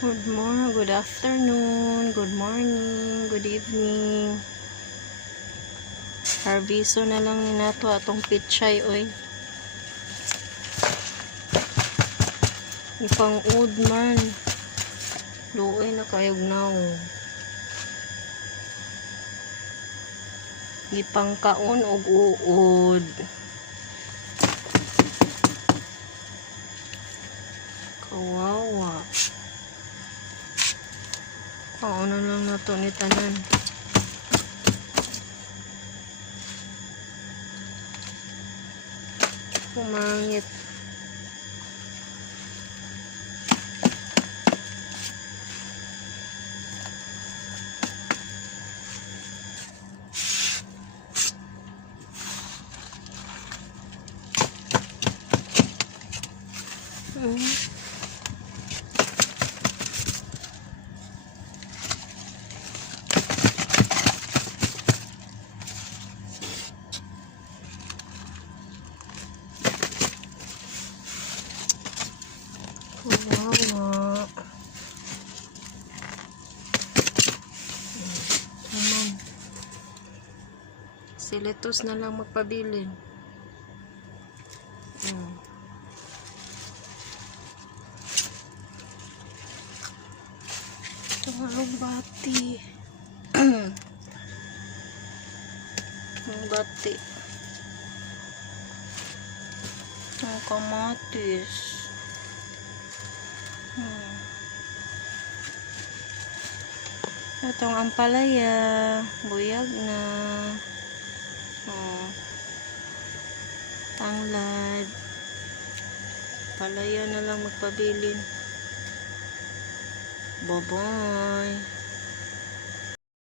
Good afternoon, good morning, good evening. Harbiso na lang ni nato atong pichay oy. Ipang-ud man. Luoy na kayog now. Ipangkaon og uod. Kawawa. Paano lang na to ni tanan. Pumangit. Kawawa. Silitos na lang magpabilin. Ang bati. Ang bati. Ang kamatis. Itong ampalaya. Buyag na. Tanglad. Palaya na lang magpabilin. Bye-bye.